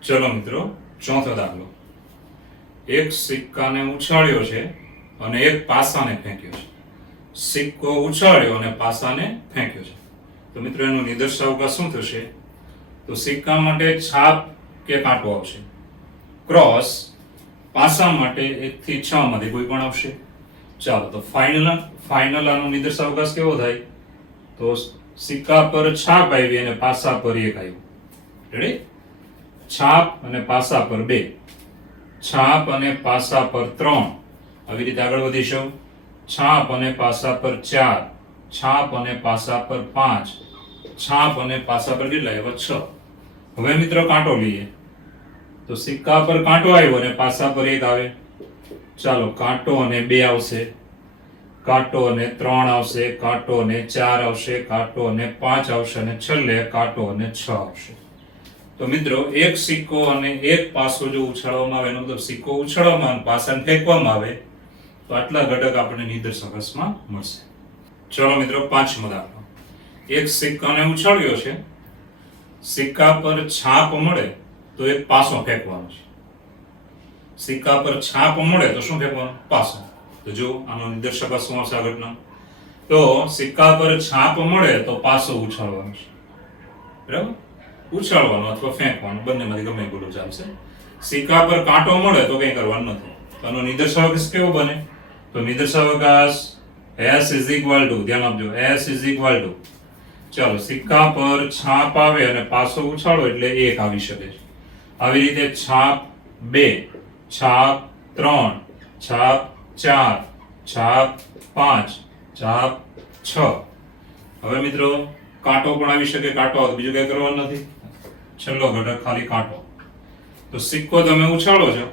ચલો મિત્રો, ચોથો દાખલો. એક સિક્કાને ઉછાળ્યો છે અને એક પાસાને ફેંક્યો છે. સિક્કો ઉછાળ્યો અને પાસાને ફેંક્યો છે. તો મિત્રો એનું નિદર્શાવકાશ શું થશે? તો સિક્કા માટે છાપ કે કાંટો આવશે, ક્રોસ પાસા માટે 1 થી 6 માંથી કોઈ પણ આવશે. ચાલો, તો ફાઇનલ આનો નિદર્શાવકાશ કેવો થાય? તો સિક્કા પર છાપ આવી અને પાસા પર 1 આવ્યું. રેડી? છાપ અને પાસા પર 2, છાપ અને પાસા પર 3, આવી રીતે આગળ વધીશું. છાપ અને પાસા પર 4, છાપ અને પાસા પર 5, છાપ અને પાસા પર કેટલા આવ્યા? 6. હવે મિત્રો કાંટો લઈએ. તો સિક્કા પર કાંટો આવ્યો અને પાસા પર 1 આવે. ચાલો, કાંટો અને 2 આવશે, કાંટો અને 3 આવશે, કાંટો અને 4 આવશે, કાંટો અને 5 આવશે અને છેલ્લે કાંટો અને 6 આવશે. તો મિત્રો એક સિક્કો અને એક પાસો જો ઉછાળવામાં આવે, એનો મતલબ સિક્કો ઉછાળવામાં અને પાસાને ફેંકવામાં આવે તો આટલા ઘટક આપણને નિદર્શાવકાશમાં મળશે. ચલો મિત્રો, 5મો દાખલો. એક સિક્કાને ઉછાળ્યો છે, સિક્કા પર છાપ મળે તો એક પાસો ફેંકવાનો છે. સિક્કા પર છાપ મળે તો શું ફેંકવાનું? પાસો. તો જો આનો નિદર્શાવકાશ શું આવશે આ ઘટના? તો સિક્કા પર છાપ મળે તો પાસો ઉછાળવાનો છે. બરાબર? ઉછાળવાનો અથવા ફેંકવાનો, બંનેમાંથી ગમે બોલો ચાલશે. સિક્કા પર કાંટો મળે તો કંઈ કરવાનું નથી. તો આનો નિદર્શાવકાશ કેવો બને? તો નિદર્શાવકાશ S = ધ્યાન આપજો, S = ચાલો, સિક્કા પર છાપ આવે અને પાસો ઉછાળો એટલે 1 આવી શકે છે. આવી રીતે છાપ 2, છાપ 3, છાપ 4, છાપ 5, છાપ 6. હવે મિત્રો કાંટો પણ આવી શકે, કાંટો આવે બીજું કઈ કરવાનું નથી. છેલ્લો ઘટક ખાલી કાંટો. તો સિક્કો તમે ઉછાળો છો,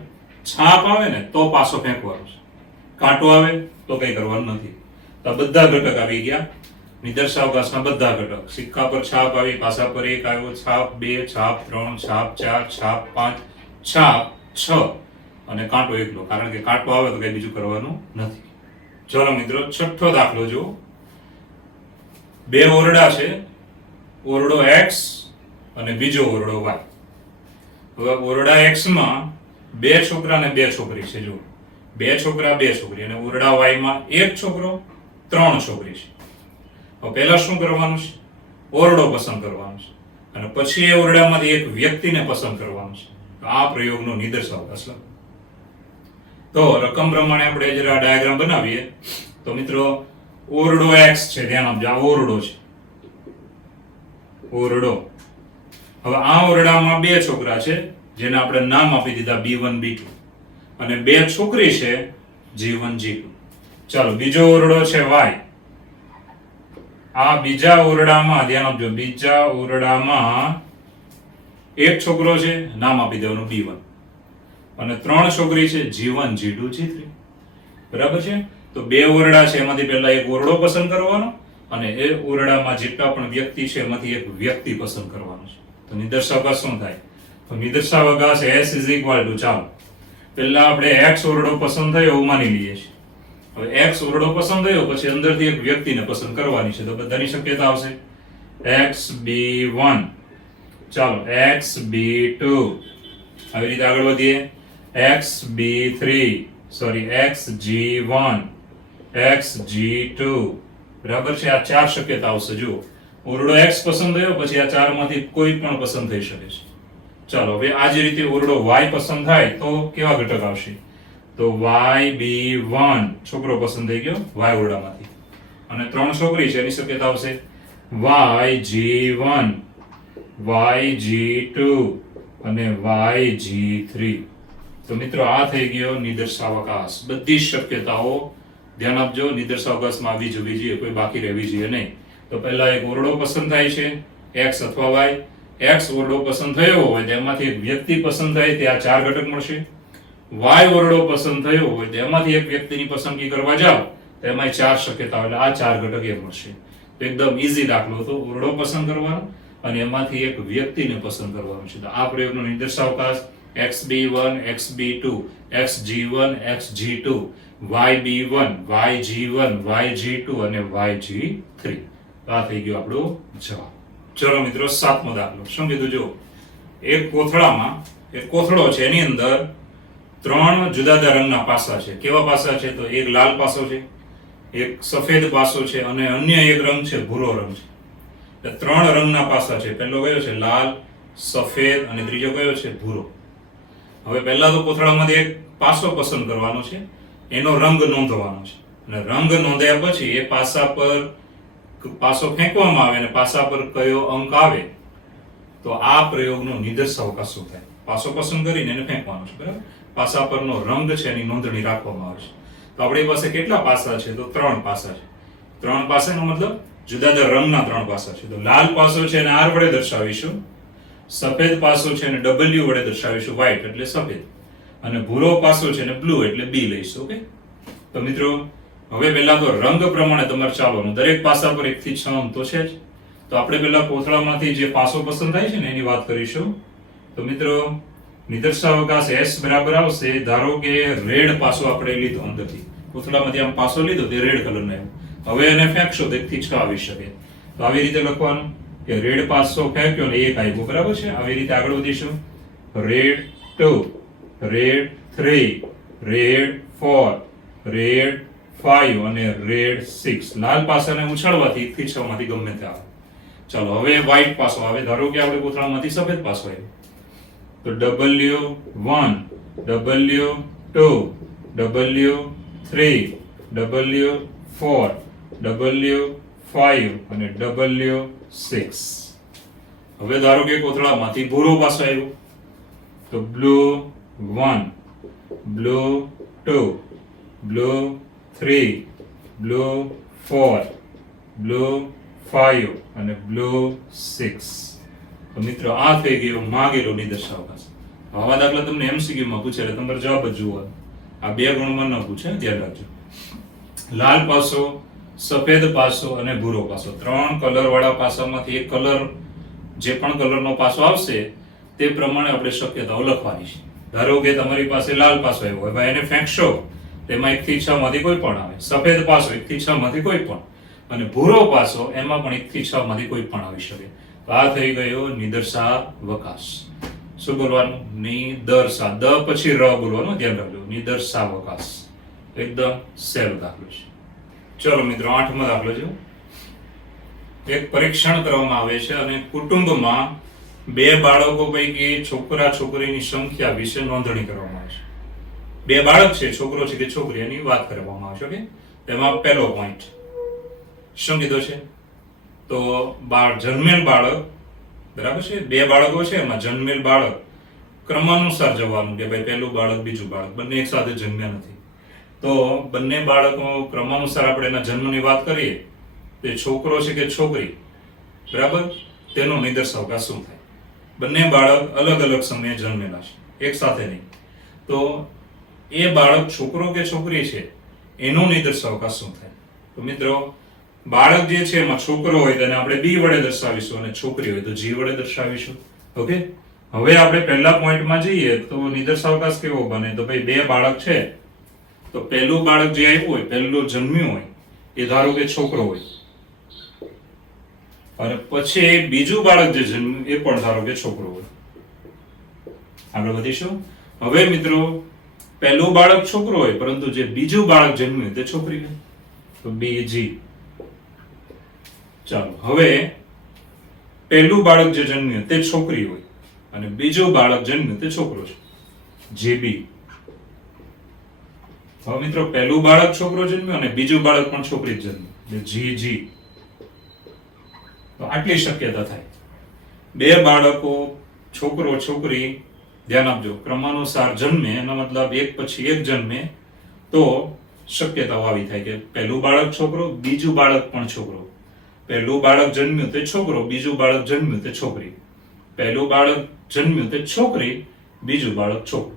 છાપ આવે ને તો પાસો ફેંકવાનો છે, કાંટો આવે તો કઈ કરવાનું નથી. તો બધા ઘટક આવી ગયા નિદર્શાવકાશના, બધા ઘટક. સિક્કા પર છાપ આવી, પાસા પર 1 આવ્યો, છાપ 2, છાપ 3, છાપ 4, છાપ 5, છાપ 6 અને કાંટો એકલો, કારણ કે કાંટો આવે તો કઈ બીજું કરવાનું નથી. ચલો મિત્રો, 6થો દાખલો જુઓ. 2 ઓરડા છે, ઓરડો X અને બીજો ઓરડો Y. હવે ઓરડા X માં 2 છોકરા અને 2 છોકરી છે. જો 2 છોકરા 2 છોકરી, અને ઓરડા Y માં 1 છોકરો 3 છોકરી છે. હવે પહેલા શું કરવાનું છે? ઓરડો પસંદ કરવાનો છે અને પછી એ ઓરડામાંથી એક વ્યક્તિને પસંદ કરવાનું છે. તો આ પ્રયોગનો નિદર્શાવકાશ લખો. તો રકમ પ્રમાણે આપણે જરા ડાયાગ્રામ બનાવીએ. તો મિત્રો ઓરડો X છે, ધ્યાન આપજો, આ ઓરડો છે, ઓરડો. હવે આ ઓરડામાં 2 છોકરા છે જેને આપણે નામ આપી દીધા B1 B2 અને 2 છોકરી છે G1 G2. ચાલો, બીજો ઓરડો છે Y. આ બીજા ઓરડામાં ધ્યાન આપજો, બીજા ઓરડામાં 1 છોકરો છે, નામ આપી દેવાનું B1 અને 3 છોકરી છે G1 G2 G3. બરાબર છે? તો 2 ઓરડા છે, એમાંથી પહેલા એક ઓરડો પસંદ કરવાનો અને એ ઓરડામાં જેટલા પણ વ્યક્તિ છે એમાંથી એક વ્યક્તિ પસંદ કરવાનો છે. તો નિદર્શાવકાશ શું થાય? તો નિદર્શાવકાશ S = ચાલો પહેલા આપણે X ઓરડો પસંદ થયો એવું માની લઈએ છીએ. હવે x ઓરડો પસંદ થયો પછી અંદરથી એક વ્યક્તિને પસંદ કરવાની છે તો બધાની શક્યતા આવશે xb1, ચાલો xb2, આવી રીતે આગળ વધીએ xb3, સોરી xg1, xg2, બરાબર છે. આ ચાર શક્યતા આવશે. જુઓ ઓરડો x પસંદ થયો પછી આ ચારમાંથી કોઈ પણ પસંદ થઈ શકે છે. ચાલો હવે આ જ રીતે ઓરડો y પસંદ થાય તો કેવા ઘટક આવશે? તો yb1 છોકરો પસંદ થઈ ગયો y ઓરડામાંથી, અને 3 છોકરી છે એની શક્યતા આવશે yg1, yg2 અને yg3. તો મિત્રો આ થઈ ગયો નિદર્શાવકાશ. બધી શક્યતાઓ ધ્યાન આપજો, નિદર્શાવકાશમાં આવી જવી જોઈએ, કોઈ બાકી રહેવી જોઈએ નહીં. તો પહેલા એક ઓરડો પસંદ થાય છે x અથવા y. x ઓરડો પસંદ થયો હોય તેમાંથી એક વ્યક્તિ પસંદ થાય તે આ ચાર ઘટક મળશે. y ઓરડો પસંદ થયો હોય તેમાંથી એક વ્યક્તિની પસંદગી કરવા જાઓ તો એમાં ચાર શક્યતાઓ, એટલે આ ચાર ઘટક એ મળશે. તો એકદમ ઈઝી દાખલો હતો. ઓરડો પસંદ કરવાનો અને એમાંથી એક વ્યક્તિને પસંદ કરવાનું છે. તો આ પ્રયોગનો નિદર્શાવકાશ xb1, xb2, xg1, xg2, yb1, yg1, yg2 અને yg3. તો આ થઈ ગયો આપણો જવાબ. ચલો મિત્રો, 7મો દાખલો. શું કીધું? જો એક કોથળામાં એક કોથળો છે, એની અંદર 3 જુદા જુદા રંગના પાસા છે. કેવા પાસા છે? તો એક લાલ પાસો છે, એક સફેદ પાસો છે અને અન્ય એક રંગ છે ભૂરો રંગ છે. એટલે 3 રંગના પાસા છે. પહેલો કયો છે? લાલ, સફેદ અને ત્રીજો કયો છે? ભૂરો. હવે પહેલા તો કોથળામાંથી એક પાસો પસંદ કરવાનો છે, એનો રંગ નોંધવાનો છે, અને રંગ નોંધ્યા પછી એ પાસા પર પાસો ફેંકવામાં આવે અને પાસા પર કયો અંક આવે તો આ પ્રયોગનો નિદર્શાવકાશ શું થાય? પાસો પસંદ કરીને એને ફેંકવાનો છે, બરાબર? પાસા પરનો રંગ છે એની નોંધણી રાખવામાં આવે છે. તો આપણી પાસે કેટલા પાસા છે? તો 3 પાસા છે. 3 પાસાનો મતલબ જુદા જુદા રંગના 3 પાસા છે. તો લાલ પાસો છે એને R વડે દર્શાવીશું, સફેદ પાસો છે એને W વડે દર્શાવીશું, વ્હાઈટ એટલે સફેદ, અને ભૂરો પાસો છે એને બ્લુ એટલે B લઈશું. ઓકે, તો મિત્રો હવે પહેલા તો રંગ પ્રમાણે તમારે ચાલવાનું. દરેક પાસા પર 1 થી 6 અંક તો છે જ. તો આપણે પહેલા કોથળામાંથી જે પાસો પસંદ થાય છે ને એની વાત કરીશું. તો મિત્રો નિદર્શાવકાશ S બરાબર આવશે, ધારો કે રેડ પાસો આપણે લીધો, અંદરથી કોથળામાંથી આમ પાસો લીધો તે રેડ કલરનો આવ્યો. હવે એને ફેંકશો તો 1 થી 6 આવી શકે. તો આવી રીતે લખવાનું કે રેડ પાસો ફેંક્યો ને 1 આવ્યો, બરાબર છે. આવી રીતે આગળ વધીશું. રેડ 2, રેડ 3, રેડ 4, રેડ 5 અને રેડ 6. લાલ પાસાને ઉછાળવાથી 1 થી 6 માંથી ગમે તે આવે. ચાલો હવે વ્હાઈટ પાસો આવે. ધારો કે આપણે કોથળામાંથી સફેદ પાસો આવ્યો, તો W1, W2, W3, W4, W5 અને W6. હવે ધારો કે કોથળામાંથી ભૂરો પાસો આવ્યો, તો Blue1, Blue2, Blue3, Blue4, Blue5 અને Blue6. તો મિત્રો આ થઈ ગયો માંગેલો નિદર્શાવકાશ. આવા દાખલા તમને MCQ માં પૂછે એટલે તમારે જવાબ જ જોવાનો. આ 2 ગુણમાં ન પૂછે, ધ્યાન રાખજો. લાલ પાસો, સફેદ પાસો અને ભૂરો પાસો, 3 કલર વાળા પાસામાંથી એક કલર, જે પણ કલરનો પાસો આવશે તે પ્રમાણે આપણે શક્યતાઓ લખવાની છે. ધારો કે તમારી પાસે લાલ પાસો આવ્યો હોય, ભાઈ એને ફેંકશો તેમાં 1 થી 6 માંથી કોઈ પણ આવે. સફેદ પાસો 1 થી 6 માંથી કોઈ પણ, અને ભૂરો પાસો એમાં પણ 1 થી 6 માંથી કોઈ પણ આવી શકે. તો આ થઈ ગયો નિદર્શાવકાશ. શું બોલવાનું? નિદર્શા, દ પછી ર બોલવાનું, ધ્યાન રાખજો. નિદર્શાવકાશ એકદમ સહેલો દાખલો છે. ચલો મિત્રો 8મો દાખલો છે. એક પરીક્ષણ કરવામાં આવે છે અને કુટુંબમાં 2 બાળકો પૈકી છોકરા છોકરીની સંખ્યા વિશે નોંધણી કરવામાં આવે છે. 2 બાળક છે, છોકરો છે કે છોકરી, એની વાત કરવામાં આવે છે. ઓકે, તેમાં પહેલો પોઈન્ટ શું કીધો છે? તો જન્મેલ બાળક, બરાબર છે. 2 બાળકો છે, એમાં જન્મેલ બાળક ક્રમાનુસાર જવાનું કે ભાઈ પહેલું બાળક બીજું બાળક બંને એક સાથે જન્મ્યા નથી. તો બંને બાળકો ક્રમાનુસાર આપણે એના જન્મની વાત કરીએ તો છોકરો છે કે છોકરી, બરાબર, તેનો નિદર્શાવકાશ શું થાય? બંને બાળક અલગ અલગ સમયે જન્મેલા છે, એક સાથે નહીં. તો એ બાળક છોકરો કે છોકરી છે એનો નિદર્શાવકાશ શું થાય? તો મિત્રો બાળક જે છે એમાં છોકરો હોય તેને આપણે B વડે દર્શાવીશું અને છોકરી હોય તો G વડે દર્શાવીશું. ઓકે, હવે આપણે પહેલા પોઈન્ટમાં જઈએ તો નિદર્શાવકાશ કેવો બને? તો ભાઈ 2 બાળક છે તો પહેલું બાળક જે આવ્યું હોય, પહેલું જન્મ્યું હોય, એ ધારો કે છોકરો હોય, અને પછી બીજું બાળક જે જન્મ્યું એ પણ ધારો કે છોકરો હોય. આગળ વધીશું. હવે મિત્રો, પહેલું બાળક છોકરો હોય પરંતુ જે બીજું બાળક જન્મ્યું તે છોકરી હોય, તો બીજી. ચાલો, હવે પહેલું બાળક જે જન્મ્યું તે છોકરી હોય અને બીજું બાળક જન્મ્યું તે છોકરો છે, જીબી. હવે મિત્રો, પહેલું બાળક છોકરો જન્મ્યો અને બીજું બાળક પણ છોકરી જ જન્મ્યું, એટલે જીજી. તો આટલી શક્યતા થાય. બે બાળકો છોકરો છોકરી, ધ્યાન આપજો, ક્રમાનુસાર જન્મે, એનો મતલબ એક પછી એક જન્મે, તો શક્યતાઓ આવી થાય કે પહેલું બાળક છોકરો, બીજું બાળક પણ છોકરો. પહેલું બાળક જન્મ્યું તે છોકરો, બીજું બાળક જન્મ્યું તે છોકરી. પહેલું બાળક જન્મ્યું તે છોકરી, બીજું બાળક છોકરો.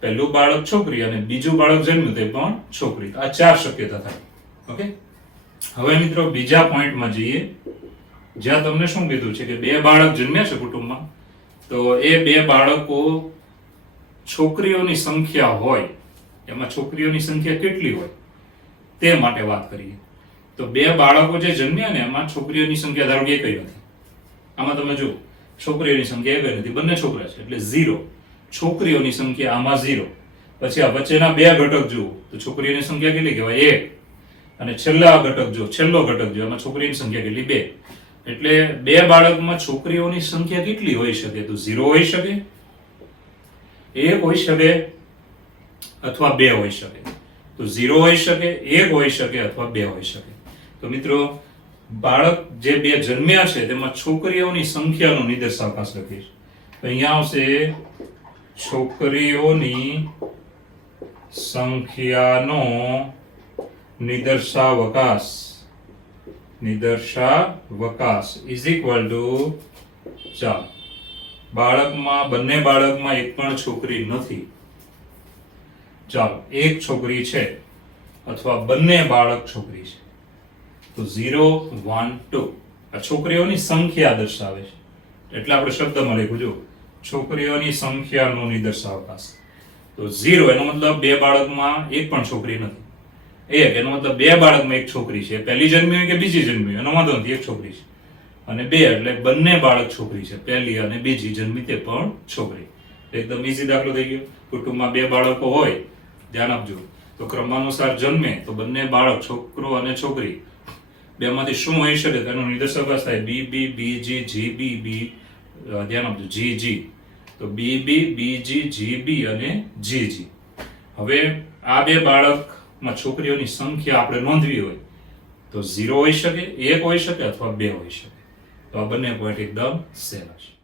પહેલું બાળક છોકરી અને બીજું બાળક જન્મ્યું તે પણ છોકરી. આ 4 શક્યતા થાય. ઓકે. હવે મિત્રો, બીજા પોઈન્ટમાં જઈએ, જ્યાં તમને શું કીધું છે કે બે બાળક જન્મ્યા છે કુટુંબમાં, તો એ બે બાળકો છોકરીઓની સંખ્યા હોય, એમાં છોકરીઓની સંખ્યા કેટલી હોય તે માટે વાત કરીએ. તો બે બાળકો જે જન્મ્યા ને એમાં છોકરીઓની સંખ્યા ધારો કે એકય નથી. આમાં તમે જુઓ, છોકરીઓની સંખ્યા એકય નથી, બંને છોકરા છે એટલે 0. છોકરીઓની સંખ્યા આમાં 0. પછી આ વચ્ચેના બે ઘટક જુઓ તો છોકરીઓની સંખ્યા કેટલી કહેવાય? 1. અને છેલ્લા ઘટક જો, છેલ્લો ઘટક જો, એમાં છોકરીની સંખ્યા કેટલી? 2. એટલે બે બાળકમાં છોકરીઓની સંખ્યા કેટલી હોઈ શકે? તો 0 હોઈ શકે, 1 હોઈ શકે, અથવા 2 હોઈ શકે. તો 0 હોઈ શકે, 1 હોઈ શકે, અથવા 2 હોઈ શકે. તો મિત્રો, બાળક જે બે જન્મ્યા છે તેમાં છોકરીઓની સંખ્યાનો નિદર્શાવકાશ લખીશ. તો અહીંયા આવશે છોકરીઓની સંખ્યાનો નિદર્શાવકાશ ઇઝ ઇક્વલ ટુ, ચાલો, બાળકમાં, બંને બાળકમાં એક પણ છોકરી નથી, ચાલો, એક છોકરી છે અથવા બંને બાળક છોકરી છે, તો 0, 1, 2 આ છોકરીઓની સંખ્યા દર્શાવે છે. એટલે આપણે શબ્દમાં લખ્યું, જો, છોકરીઓની સંખ્યાનો નિદર્શાવકાશ. તો 0 એનો મતલબ બે બાળકમાં એક પણ છોકરી નથી. 1 એનો મતલબ બે બાળકમાં એક છોકરી છે, પહેલી જન્મી હોય કે બીજી જન્મી હોય એનો વાંધો નથી, એક છોકરી છે. અને 2 એટલે બંને બાળક છોકરી છે, પહેલી અને બીજી જન્મી તે પણ છોકરી. એકદમ ઈઝી દાખલો થઈ ગયો. કુટુંબમાં બે બાળકો હોય, ધ્યાન આપજો, તો ક્રમાનુસાર જન્મે તો બંને બાળક, છોકરો અને છોકરી, બેમાંથી શું હોઈ શકે તેનો નિદર્શાવકાશ થાય BB, BG, GB, B, ધ્યાન આપજો, GG. તો BB, BG, GB અને GG. હવે આ બે બાળકમાં છોકરીઓની સંખ્યા આપણે નોંધવી હોય તો 0 હોઈ શકે, 1 હોઈ શકે, અથવા 2 હોઈ શકે. તો આ બંને પોઈન્ટ એકદમ સહેલા છે.